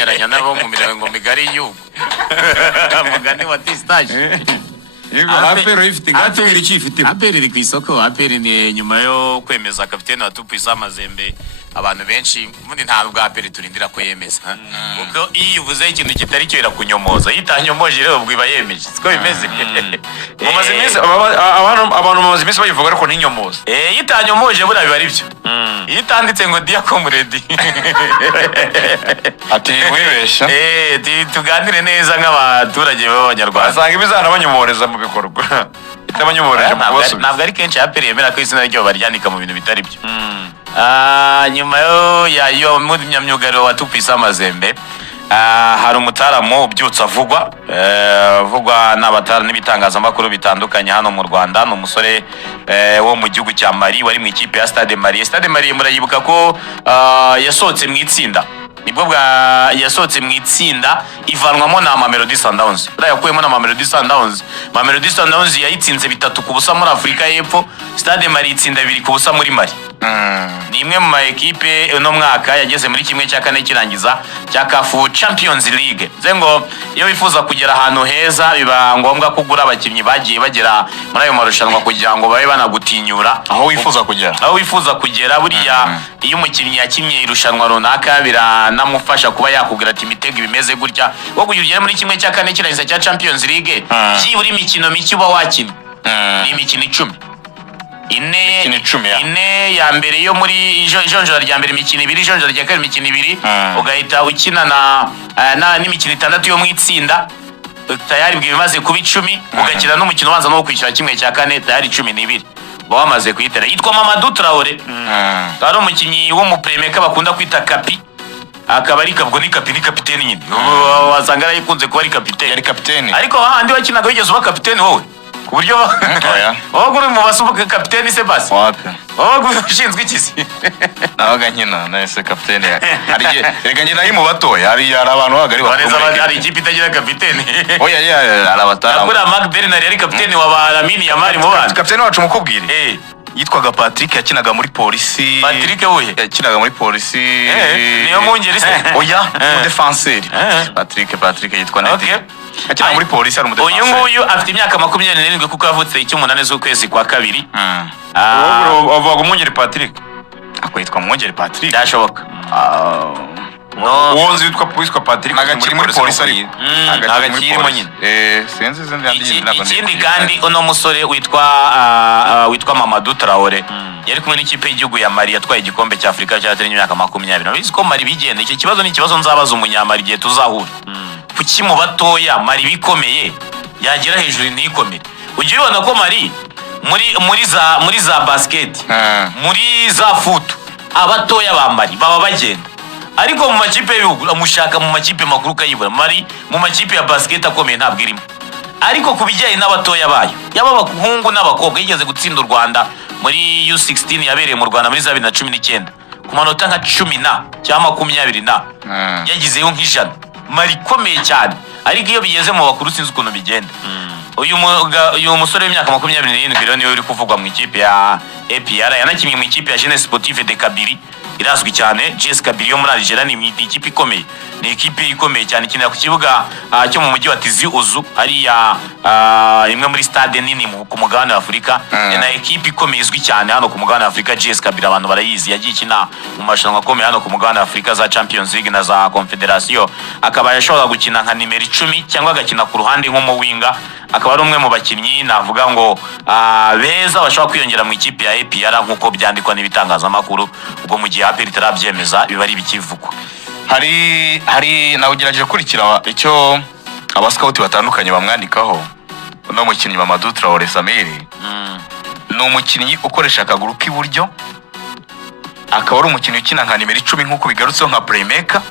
kwemeranya nabo mu mirongo migari y'ubu mugani wa Tistage Aperi ifite gatubiri cyifite. Aperi iri ku isoko. Aperi ni nyuma yo kwemeza kapiteni wa Tupisa Mazembe abantu benshi muri ntabwo Aperi turindira ko yemeza kuko iyo uvuze ikintu kitari cyo irakunyomoza yitanyomoje rero ubwo iba yemeje siko bimeze Mu mazimisi abantu mu mazimisi bayivuga ariko n'inyomoza yitanyomoje bura biba ari byo yitanditse ngo dia comrade ati wibesha tuganire neza nk'abaturage b'abanyarwanda asanga ibizana banyomoreza mu bikorwa itabanyomoreza mu kubasubiza ntabwo ari kenshi Aperi yemera ko izina ryo baryanika mu bintu bitari byo nyuma yo munyamyugariro wa Tupisa Mazembe hari umutaramu ubyutsa avugwa n'abatara n'ibitangazamakuru bitandukanye hano mu Rwanda no musore wo mu gihugu cya Mali wari mu ikipe ya Stade Mali murayibuka ko yasohotse mu itsinda nibwo bwa yasohotse mu itsinda ivanwamo na Mamelodi Sundowns yakuyemo na Mamelodi Sundowns yayitsinze 3-0 muri Afrika y'Epfo Stade Mali itsinda 2-0 muri Mali ni imwe mu ma equipe uno mwaka yageze muri kimwe cya kane kirangiza cya CAF Champions League zengo iyo bifuza kugera ahantu heza biba ngombwa kugura abakinnyi bagiye bagera muri ayo marushanwa kugira ngo babe banagutinyura aho wifuza kugera buriya iyo umukinnyi yakinnye irushanwa runaka biranamufasha kuba yakubwira ati imitego bimeze gutya wo kugira muri kimwe cya kane kirangiza cya Champions League byibura imikino mike uba wakinnye ni imikino 10 ine ya mbere yo muri ijonjora rya mbere imikino 2 ijonjora rya kabiri imikino 2 ugahita ukina na n'imikino 6 yo mu itsinda tayari bwimaze kuba 10 ugakina n'umukino ubanza no kwishyura kimwe cya kane tayari 12 bamaze kuyitera yitwa Mamadou Traoré ari umukinnyi wo mu Premeka bakunda kwita Kapi akaba ari kabwo ni kapiteni nyine wasanga arayikunze kuba ari kapiteni ariko ahandi wakinaga wigeze uba kapiteni wowe ku buryo wowe uri mu basubuka kapiteni se basi wowe ushinzwe ikisi nabaga nkina nese kapiteni rega njye nari mu batoya hari abantu bagari bakomeye hari ikipe itagira kapiteni oya arabatara kuri Marc Bernard yari kapiteni wa Lamine Yamal mu bana kapiteni wacu mukubwire yitwaga Patrick yakinaga muri polisi Patrick wowe yakinaga muri polisi niyo mungeri se oya mu defenseur Patrick yitwa nde akina muri polisi ari mu defenseur uyu nguyu afite imyaka 27 kuko yavutse 8 z'ukwezi kwa kabiri avuga umwungeri Patrick akwitwa umwungeri Patrick yashoboka uwonzi witwa Patrick muri polisi ari agakirimo nyine senze ikindi kandi uno musore witwa Mamadou Traoré yari kumwe n'ikipe y'igihugu ya Mali yatwaye igikombe cya Afrika cyateranye imyaka 20 bizi ko Mali bigenda iki kibazo ni ikibazo nzabaza umunyamali gihe tuzahura kuki mu batoya Mali bikomeye yagira hejuru ntikomere ujye ubona ko Mali muri za basket muri za foot abatoya ba Mali baba bagenda ariko mu makipe y'ibihugu amushaka mu makipe makuru kayibura Mali mu makipe ya basket akomeye ntabwo irimo ariko kubijyanye n'abatoya bayo yaba abahungu n'abakobwa yigeze gutsinda u Rwanda muri U16 yabereye mu Rwanda muri 2019 ku manota nka 10 cyangwa 20 yagizeyo nk'ijana Mali komeye cyane ariko iyo bigeze mu bakuru sinzi ukuntu bigenda uyu musore w'imyaka 27 rero niwe uri kuvugwa mu ikipe ya APR yanakinnye mu ikipe ya Jeunesse Sportive de Kabiri irazwi cyane JS Kabiri yo muri Algeria ni ikipe ikomeye ni ikipe ikomeye cyane ikinira ku kibuga cyo mu mujyi wa Tizi Ouzou ari ya imwe muri stade nini ku mugabane wa Afrika na ekipe ikomeye izwi cyane hano ku mugabane wa Afrika JS Kabiri abantu barayizi yagiye kina mu mashanwa akomeye hano ku mugabane wa Afrika za Champions League na za Confederation akaba yashobora gukina nka nimero 10 cyangwa agakina ku ruhande nko mu winga akaba ari umwe mu bakinnyi navuga ngo beza bashobora kwiyongera mu ikipe ya APR nkuko byandikwa n'ibitangazamakuru ubwo mu gihe APR itarabyemeza biba ari bikivugwa hari nawe ugerageje kurikira icyo abascout batandukanye bamwandikaho no mukinnyi Mamadou Traoré Samiri no mukinnyi ukoresha akaguru k'iburyo akaba ari umukinnyi ukina nka nimero 10 nkuko bigarutseho nka playmaker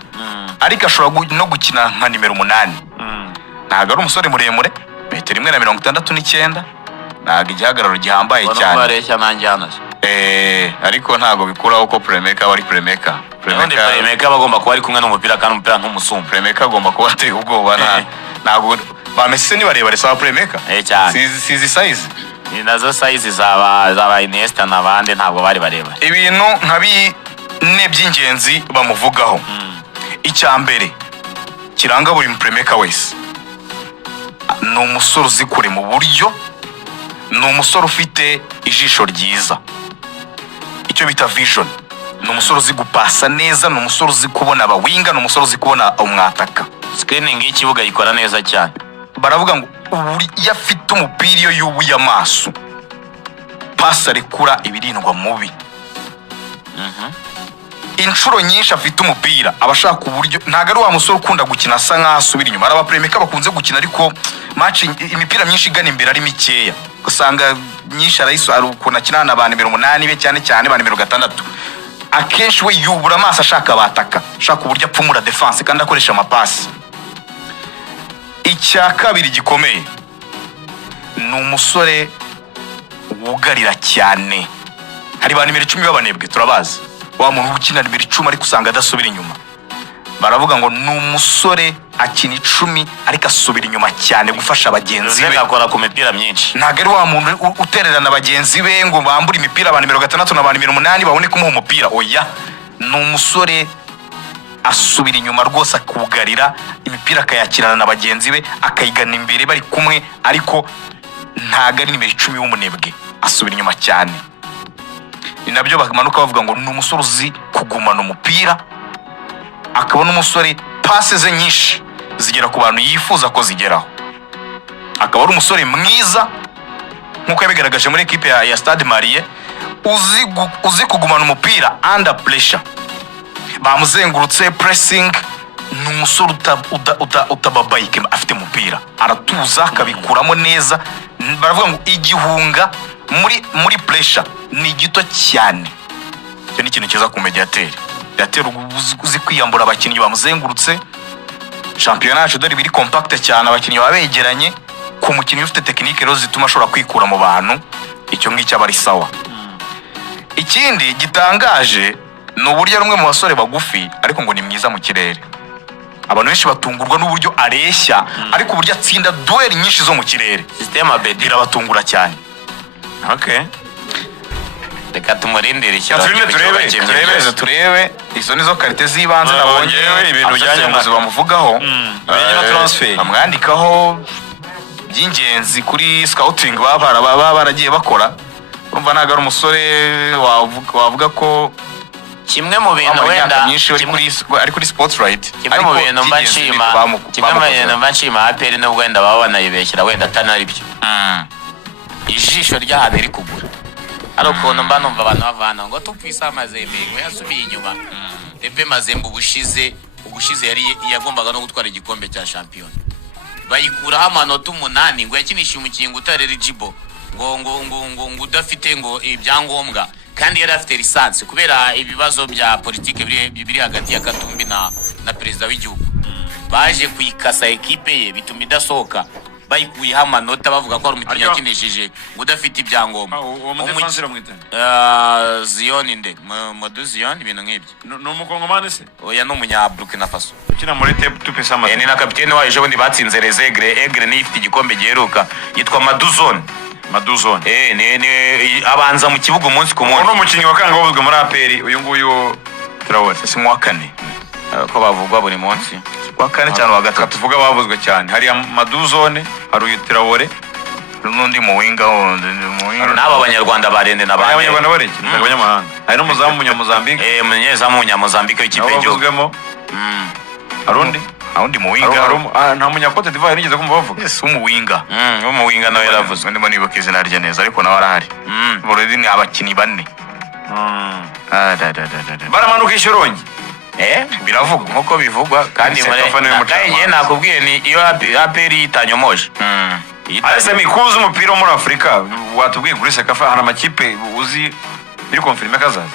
ariko ashobora no gukina nka nimero 8 ntabwo ari umusore muremure 1.69 ntabwo igihagararo gihambaye cyane ariko ntabwo bikuraho ko playmaker ari playmaker bagomba kuba ari kumwe n'umupira kandi umupira ntumusumba playmaker agomba kuba ateye ubwoba ntabwo bamese ni barebare sawa playmaker sizi size ni nazo size zaba Iniesta n'abandi ntabwo bari barebare ibintu nka bine by'ingenzi bamuvugaho icya mbere kiranga buri mpremeka wese ni umusore uzi kure mu buryo, ni umusore ufite ijisho ryiza, icyo bita vision, ni umusore uzi gupasa neza, ni umusore uzi kubona abawinga, ni umusore uzi kubona umwataka. screening y'ikibuga yikora neza cyane. Baravuga ngo iyo afite umupira iyo yubuye amaso pasi arekura ibirindwa mubi. Inshuro nyinshi afite umupira abashaka uburyo, ntago ari wa musore ukunda gukina asa nkaho asubira inyuma. Hari abapremeka bakunze gukina ariko match imipira myinshi igana imbere ari mikeya, usanga nyinshi arayiso ari ukuntu akina n'abantu 8 be cyane cyane abantu 6. Akenshi we yubura amaso ashaka abataka, ashaka uburyo apfumura defense kandi akoresha amapasi. Icya kabiri gikomeye ni umusore wugarira cyane. Hari abantu 10 b'abanebwe turabazi, wa muntu ukina 10 ariko usanga adasubira inyuma. Baravuga ngo ni umusore akina 10 ariko asubira inyuma cyane gufasha abagenzi be, akora ku mipira myinshi. Ntago ari wa muntu utererana abagenzi be ngo bambura imipira abantu 6 n'abantu 8 babone kumuha umupira. Oya, ni umusore asubira inyuma rwose akugarira imipira akayakirana na bagenzi be akayigana imbere bari kumwe, ariko ntago ari 10 w'umunebwe, asubira inyuma cyane. Ni nabyo bamanuka bavuga ngo ni umusore uzi kugumana umupira, akaba n'umusore pase ze nyinshi zigera ku bantu yifuza ko zigeraho. Akaba ari umusore mwiza nkuko yabigaragaje muri equipe ya Stade Marie, uzi kugumana umupira under pressure. Bamuzengurutse pressing, ni umusore utababayike, afite umupira aratuza akabikuramo neza. Baravuga ngo igihunga muri pressure ni gito cyane. Cyo ni ikintu kiza ku mediateur. Yatera uzi kwiyambura abakinnyi bamuzengurutse. Championnat yacu dore biri compact cyane, abakinnyi babegeranye ku mukinnyi ufite technique rero zituma ashobora kwikura mu bantu. Icyo ngicyo abari sawa. Ikindi gitangaje ni uburyo rumwe mu basore bagufi ariko ngo ni mwiza mu kirere. Abantu benshi batungurwa n'uburyo areshya, ariko uburyo atsinda duel nyinshi zo mu kirere. System abedi irabatungura cyane. Okay. Reka tumurindire turebe izo nizo karite z'ibanze nabonye ibintu bijyanye n'abavuzi bamuvugaho. Transfer bamwandikaho by'ingenzi kuri scouting baba baragiye bakora. Urumva ntago ari umusore wavuga ko kimwe mu bintu wenda ari kuri Spotlight, kimwe mu bintu mba nshima APR nubwo wenda baba banayibeshyira wenda atanari byo. Ijisho ry'ahantu iri kugura, ari ukuntu mba numva abantu bavana ngo tupfise Amazembe ngo yasubiye inyuma. Pepe Mazembe ubushize yari yagombaga no gutwara igikombe cya champion, bayikuraho amanota 8 ngo yakinisha umukingo utari eligible, ngo udafite ngo ibyangombwa, kandi yari afite lisansi kubera ibibazo bya politike biri hagati ya Katumbi na perezida w'igihugu. Baje kuyikasa ekipe ye bituma idasohoka, bayikuyeho amanota bavuga ko ari umukinnyi yakinishije udafite ibyangombwa. Zion inde Modu Zion ibintu nk'ibyo. No mukongomane se? Oya no munya Burkina Faso. Ukina muri Tupe Sama. Ni na kapiteni wa ejo bundi batsinze Les Aigles ni ifite igikombe giheruka yitwa Maduzone. Ni abanza mu kibuga umunsi ku munsi. Uno mukinnyi wa kanga wavuzwe muri APR uyu nguyu Traore si mu wa 4 ko bavugwa buri munsi. Wa 4 cyane wa 3 tuvuga bavuzwe cyane. Hari Maduzone, hari uyu Traore, n'undi mu winga n'aba abanyarwanda barende n'abandi. Abanyarwanda bareke abanyamahanga. Hari n'umuzamu munyamuzambike. Munyezamu munyamuzambike w'ikipe y'igihugu. Arundi mu winga nta munyakote divayi nigeze kumva bavuga. Yes, mu winga. Mu winga nawe yaravuzwe. Ndimo nibuka izina rye neza ariko nawe arahari. Boredi ni abakinnyi 4. Baramanuka Ishorongi. Biravugwa nkuko bivugwa kandi muri nakubwiye ni iyo APR yitanyomoje. Arese mikuza umupira muri Afrika watubwiye kuri Sekafa hari amakipe uzi biri confirme kazaza.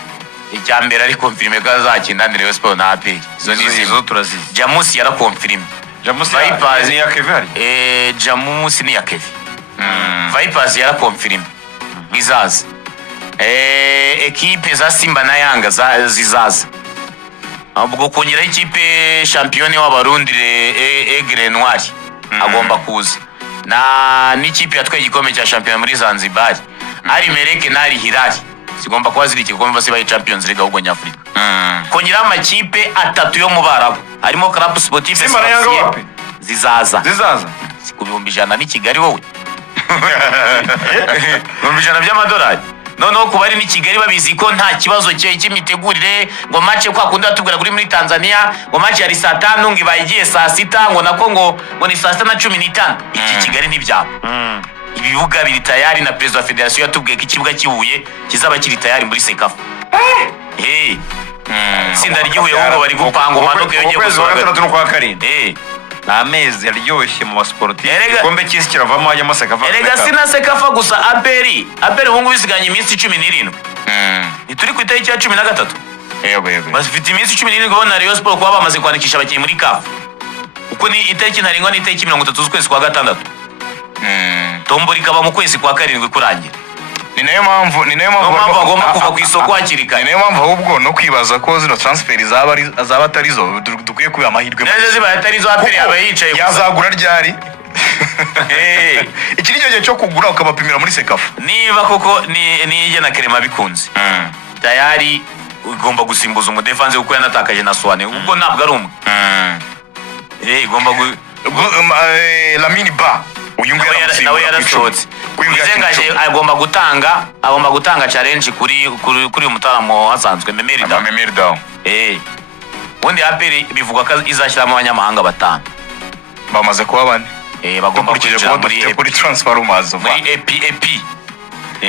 Icyambere ari confirme kazakina ni Rayon Sport na APR. Izo turazizi. Jamus yara confirme. Jamus ni ya Kevin. Jamus ni ya Kevin. Vipers yara confirme. Izaza. Ekipe za Simba na Yanga zizaza. Ubwo kongera ikipe champion w'abarundi Aigle Noir agomba kuza. Na n'ikipe yatwaye igikombe cya champion muri Zanzibar. Ari Mereke nari Hilal. zigomba kuba ziri igikombe zibaye Champions League ahubwo nyafurika kongeraho amakipe 3 yo mu Barabu harimo Club Sportif Simba na Yanga wapi zizaza ku bihumbi 100 ni Kigali wowe ibihumbi 100 by'amadolari noneho kuba ari ni Kigali babizi ko nta kibazo cy'imitegurire ngo match kwa kundi atubwira kuri muri Tanzania ngo match yari saa 5 ngo ibayigiye saa 6 ngo nako ngo ni saa 6:15 iki Kigali ni byabo ibibuga biri tayari na president wa federation yatubwiye ko ikibuga kibuye kizaba kiri tayari muri Sekafa sinda ryuye ngo bari gupanga umanuka yongeye gusohoka kwezi kwa 6 n'amezi yaryoshye mu basportif igikombe cy'isi kiravamo hajyamo Sekafa erega sina Sekafa gusa aperi ubungu bisiganye iminsi 17 nituri ku itariki ya 13 yego bafite iminsi 17 ubona Rayon Sport kuba bamaze kwandikisha abakinnyi muri CAF uko ni itariki ntarengwa ni itariki 30 z'ukwezi kwa gatandatu tombora ikaba mu kwezi kwa 7 kurangira ni nayo mpamvu agomba kuva ku isoko hakiri kare ni nayo mpamvu ahubwo no kwibaza ko zino transfer zaba atarizo dukwiye kuba amahirwe neza ziba atarizo aperi aba yicaye yazagura ryari iki nicyo gihe cyo kugura ukabapimira muri Sekafa niba koko ni igena Kerema bikunze tayari ugomba gusimbuza umudefanze kuko yanatakaje na Swane ubwo ntabwo ari umwe igomba Lamine Ba uyu nawe yarasohotse wizengaje agomba gutanga challenge kuri umutaramu hasanzwe Memerida ubundi aperi bivugwa ko izashyiramo abanyamahanga 5 bamaze kuba 4 bagomba kwinjira muri transfer rumors muri EP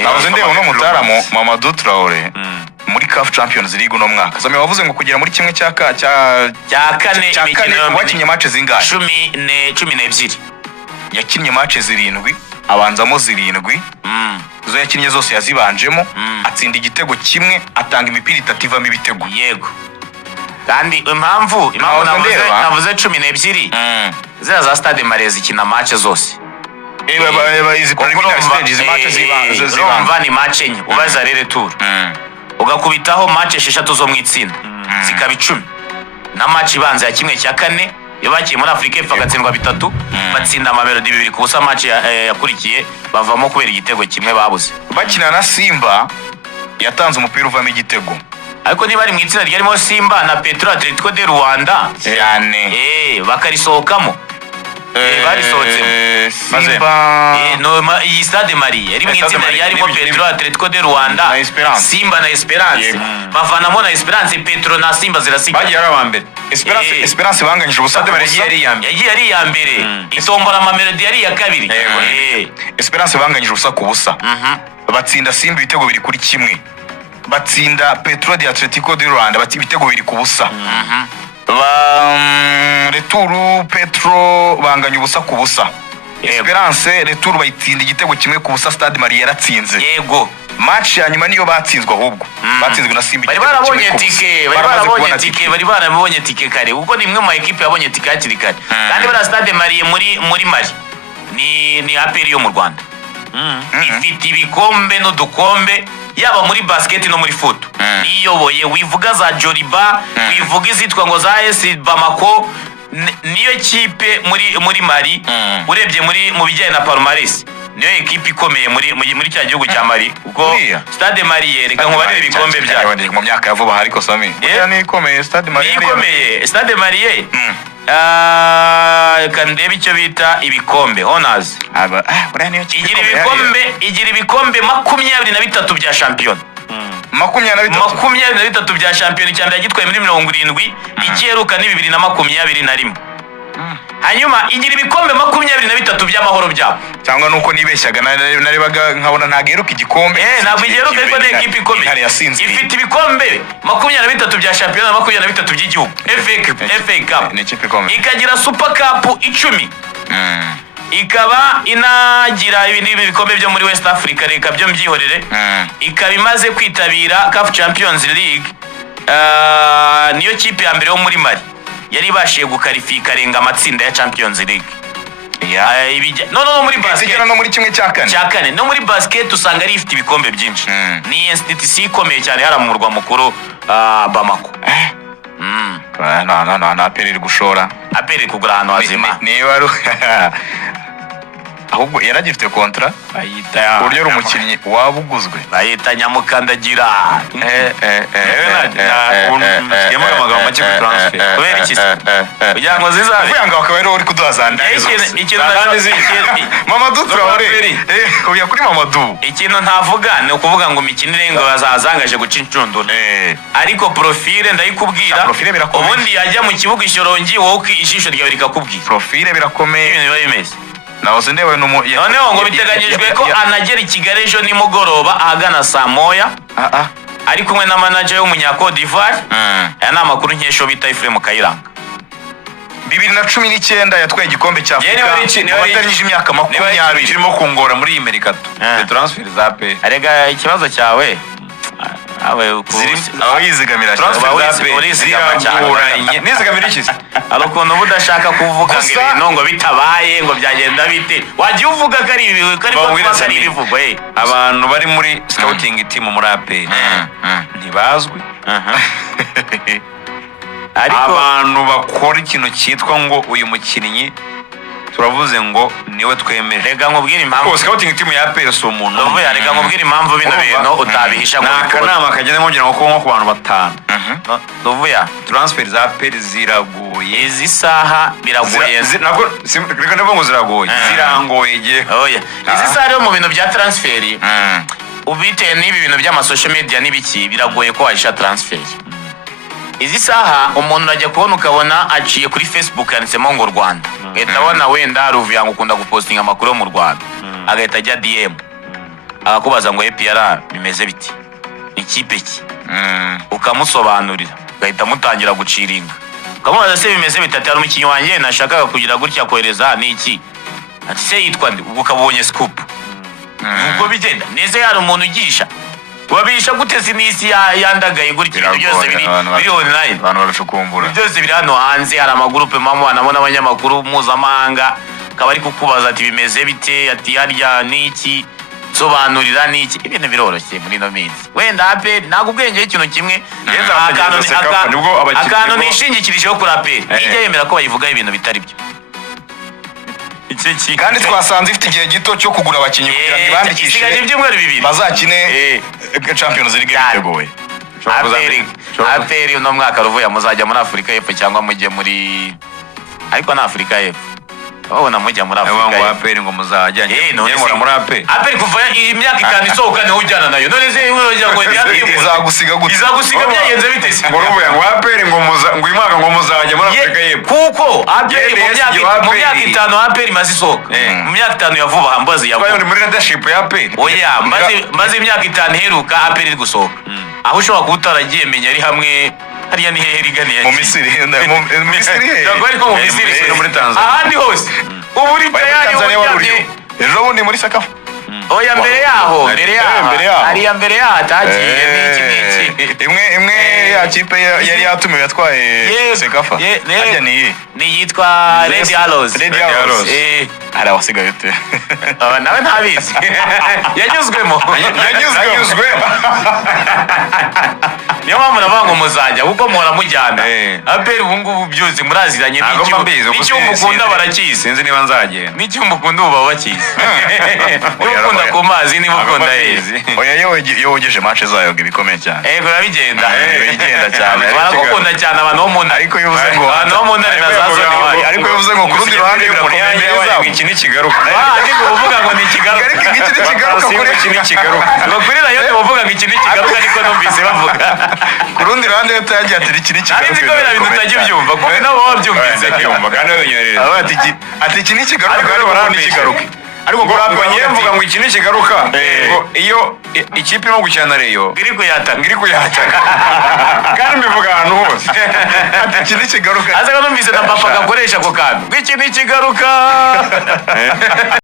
navuze ndeba no mutaramu Mamadou Traoré muri CAF Champions League no mwaka Sami wavuze ngo kugera muri kimwe cya kane wakinye match zingahe 12 yakinnye match 7 abanzamo 7 zo yakinnye zose yazibanjemo atsinda igitego kimwe atanga imipira 3 ivamo ibitego yego kandi impamvu navuze 12 zira za Stade Malaisie ikina match zose izi preliminary stages match zibanza ni match enye ubaza rere tour ugakubitaho match 6 zo mu itsinda zikaba 10 na match ibanza ya kimwe cya kane yabakiye muri Afrika y'Epfo agatsindwa 3 batsinda Mamelodi 2 ku busa match yakurikiye bavamo kubera igitego kimwe babuze bakina na Simba yatanze umupira uvamo igitego ariko niba ari mu itsinda ryarimo Simba na Petro Atletico de Rwanda cyane bakarisohokamo barisohotsemo Simba iyi Stade Marie yari mu itsinda ryarimo Petro Atletico de Rwanda Simba na Esperance bavanamo na Esperance Petro na Simba zirasiga bagiye ari abambere Esperance banganyije ubusa yagiye ari ya mbere itombora Mamelodi yari ya kabiri Esperance banganyije ubusa ku busa batsinda Simba ibitego biri kuri kimwe batsinda Petro de Atletico de Rwanda ibitego biri ku busa Retour Petro banganya ubusa ku busa Esperance Retour bayitsinda igitego kimwe ku busa Stade Marie yaratsinze yego match ya nyuma niyo batsinzwe ahubwo batsinzwe na Simba bari barabonye tike kare kuko ni imwe mu equipe yabonye tike hakiri kare kandi bara Stade Marie muri Mali ni aperi yo mu Rwanda ifite ibikombe n'udukombe yaba muri basket no muri foot niyoboye wivuga za Joliba wivuga izitwa ngo za AS Bamako niyo kipe muri Mali urebye mu bijyanye na palmarès niyo equipe ikomeye muri cya gihugu cya Mali ubwo Stade Marie reka nkubarire ibikombe byayo mu myaka ya vuba ariko Sami ni ikomeye Stade Marie kandebe icyo bita ibikombe honors igira ibikombe 23 bya champion 23 bya champion cyambere gitwaye muri 70 ikiheruka ni 2021 hanyuma igira ibikombe 23 by'amahoro byabo cyangwa nuko nibeshyaga narebaga nkabona ntageruka igikombe ntabwo igeruka ariko ni equipe ikomeye ifite ibikombe 23 bya champion na 23 by'igihugu FA Cup ni ikipe ikomeye ikagira Super Cup 10 ikaba inagira ibindi bikombe byo muri West Africa reka byo mbyihorere ikaba imaze kwitabira CAF Champions League niyo kipe ya mbere yo muri Mali yari bashiye gukarifika renga amatsinda ya Champions League no muri basket no muri kimwe cya kane no muri basket usanga ari ifite ibikombe byinshi ni institution ikomeye cyane hara mu murwa mukuru Bamako na aperi gushora aperi kugura ahantu hazima niba ahubwo yaragifite kontra bayita uburyo ari umukinnyi waba uguzwe. bayita nyamukandagira. Yamaga amagambo make kuri transfer. Kubera iki se? kugira ngo zizabe uvuga ngo akaba ari uri kuduha za ndani zose. Mamadou Traoré uya kuri Mamadou. ikintu ntavuga ni ukuvuga ngo imikinire ngo bazazangaje guca incundura, ariko profile ndayikubwira. Profile birakomeye. ubundi yajya mu kibuga ishorongi wowe ijisho ryawe rikakubwira Profile birakomeye. ibintu biba bimeze. Nahoze ndewe noneho ngo biteganyijwe ko anagera i Kigali ejo nimugoroba ahagana saa moya ari kumwe na manager w'umunya-Côte d'Ivoire. aya ni amakuru nkesho bita Ephraim Kayiranga. 2019 yatwaye igikombe cya Afrika abataranyije imyaka 20 irimo kungora muri iyi merikato de transfer za pe. arega ikibazo cyawe aba yizigamira ziragoranye nizigamira iki se? hari ukuntu uba udashaka kuvuga ngo Gusa- ibintu ngo bitabaye ngo byagenda bite, wajya uvuga ko ari ibivugwa. Abantu bari muri scouting team muri AP ntibazwi, ariko abantu bakora ikintu cyitwa ngo uyu mukinnyi turavuze ngo niwe twemeje. rega nkubwire impamvu Scouting team ya AP si umuntu uvuye, rega nkubwire impamvu bino bintu utabihisha ni akanama kagenda nkugira ngo nko ku bantu 5. uvuye Transfer za AP ziragoye, izi saha biragoye. reka ndavuga ngo ziragoye, zirangoye gihe. oya izi saha rero mu bintu bya transferi ubitewe n'ibi bintu by'amasocial media n'ibiki biragoye ko wahisha transferi. izi saha umuntu urajya kubona ukabona aciye kuri Facebook yanditsemo ngo Rwanda, ugahita abona wenda Ruvuye ngo ukunda gupostinga amakuru yo mu Rwanda, agahita ajya DM akakubaza ngo APR bimeze biti, ikipe ki, ukamusobanurira, ugahita mutangira guciringa, ukamubaza se bimeze bitatu, hari umukinnyi wanjye nashakaga kugira gutya kohereza ni iki, ati se yitwa nde, ubwo ukabonye scoop. ubwo bigenda neza, hari umuntu ugisha wabisha gute sinisi yandagaye gutya, ibintu byose biri online, abantu babicukumbura byose biri hano hanze. hari amagrupe mamo anabona abanyamakuru mpuzamahanga akaba ari kukubaza ati bimeze bite, ati harya niki, sobanurira niki. ibintu biroroshye muri no minsi. wenda ape ntabwo ubwenge ikintu kimwe, akantu nishingikirijeho kuri ape ijya yemera ko bayivugaho ibintu bitari byo. kandi twasanze ifite igihe gito cyo kugura abakinnyi kugira ngo ibandikishe isigaje ibyumweru 2 bazakine Champions League biteguye. aperi uno mwaka Ruvuye muzajya muri Afurika y'Epfo cyangwa mujye muri, ariko na Afurika y'Epfo babona mujya muri Afurika ngo AP ngo muzajya ngora muri AP. aperi kuva imyaka 5 isohoka niho ujyana nayo, none se ujya ngo izagusiga gute? izagusiga byagenze bite se? ngo Ruvuye ngo AP ngo imwaka ngo muzajya muri Afurika y'Epfo, kuko aperi mu myaka 5 aperi maze isohoka, mu myaka 5 yavuba hambazi yavuba twari muri leadership ya AP. oya mbaze imyaka 5 heruka aperi iri gusohoka, aho ushobora kuba utaragiye menya ari hamwe hariya ni hehe riganiye mu Misiri mu Misiri ntabwo ariko mu Misiri no muri Tanzania, ahandi hose ubu uri tayari ujyanye. ejo bundi muri Sakafa oya mbere yaho hariya mbere yaho atagiye n'iki imwe ya kipe yari yatumiwe yatwaye Sakafa ajya ni yitwa Red Arrows. ari abasigaye ute nawe ntabizi yanyuzwemo niyo mpamvu navuga ngo muzajya kuko muhora mujyana. aperi ubu ngubu byose muraziranye, n'icyo mukunda barakizi, sinzi niba nzagenda, n'icyo mukunda ubu baba bakizi. niba ukunda ku mazi niba ukunda hezi. oya iyo wogeje match zayo ibikomeye cyane, yego bigenda cyane, barakunda cyane abantu bo mu ntara, ariko iyo uvuze ngo abantu bo mu ntara na za zone wayo, ariko iyo uvuze ngo ku rundi ruhande birakomeye neza, iki ni kigaruka, ariko uvuga ngo ni ikigaruka, ariko iki ni kigaruka kuri iki ni kigaruka, ngo kuri rayo uvuga ngo iki ni kigaruka, niko numvise bavuga. ku rundi ruhande utagiye ati iki ni kigaruka, ariko bira bintu utajya ubyumva kuko nabo babyumvise byumva kandi babinywerera, ati iki ni kigaruka kandi barambisha, ariko ngo mvuga ngo iki ni kigaruka, ngo iyo ikipe irimo gukina na Rayon ngiri kuyataka kandi mbivuga ahantu hose, ati iki ni kigaruka, aza ko numvise na papa gakoresha ako kantu, ngo iki ni kigaruka.